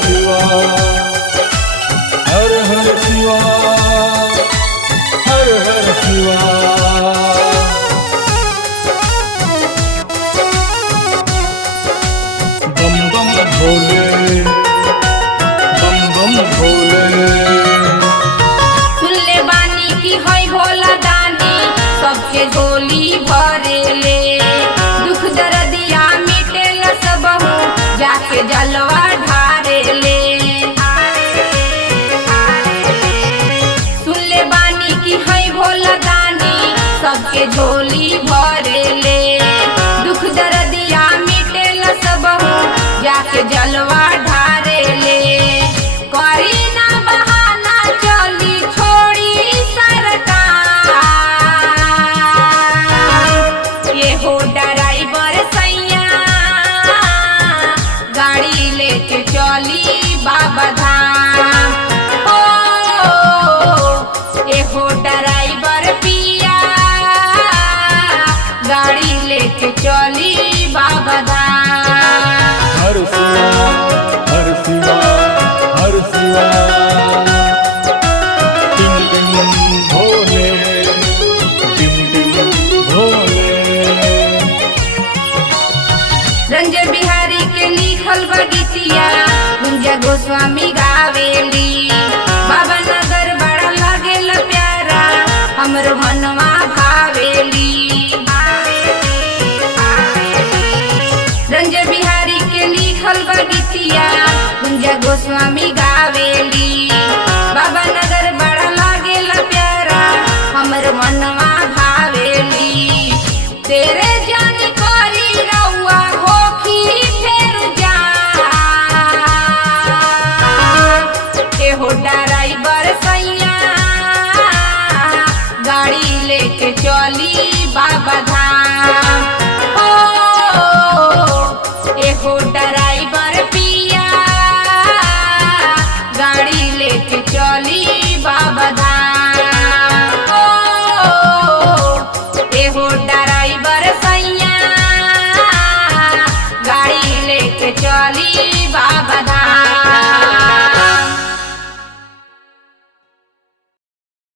शिवा हर हर शिवा हर हर शिवा। बम बम भोले बम बम भोले। सुन ले बानी की है भोला दानी सबके झोली भरेले, दुख दर्दिया मिटेल सबहु जाके जलवा ढारेले। सुन ले बानी की है भोला दानी सबके झोली भरेले, दुख दर्दिया मिटेल सबहु जाके जलवा ढारेले। करी ना बहाना चली छोड़ी सरकार, ये हो ड्राइवर सैया गाड़ी लेके चली बाबा धाम। ओ ये हो ड्राइवर पिया गाड़ी लेके चली बाबा धाम। हर शिवा हर शिवा हर शिवा। टिम टिम भोले टिम टिम भोले। रंजय बिहारी के लिखल बगीतिया गुंजा गोस्वामी गावेली। बाबा नगर बड़ा लगेल प्यारा हमरो मनवा भावेली। रंजय बिहारी के लिखल बगीतिया गुंजा गोस्वामी